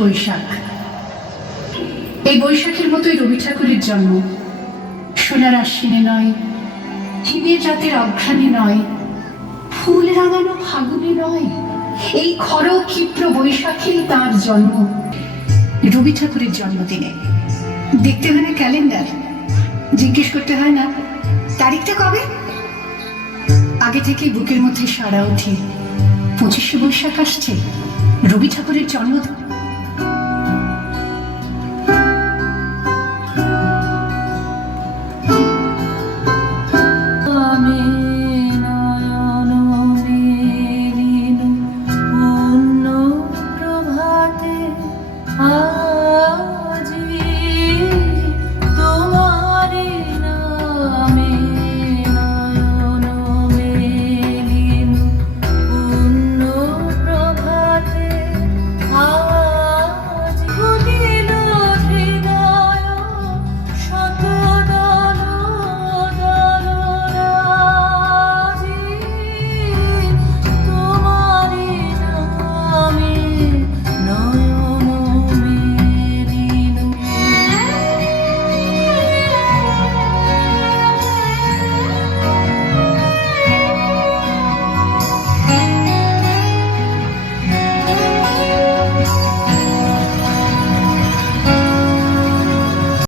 বৈশাখ। এই বৈশাখের মতোই রবি ঠাকুরের জন্ম। সোনার আশ্বিনে নয়, হিমের রাতের অঘ্রাণে নয়, ফুল রাঙানো ফাগুনে নয়, এই খর ক্ষিপ্র বৈশাখেই তাঁর জন্ম। রবি ঠাকুরের জন্মদিনে দেখতে হয় না ক্যালেন্ডার, জিজ্ঞেস করতে হয় না তারিখটা কবে। আগে থেকে বুকের মধ্যে সাড়া ওঠে, 25শে বৈশাখ আসছে, রবি ঠাকুরের জন্মদিন।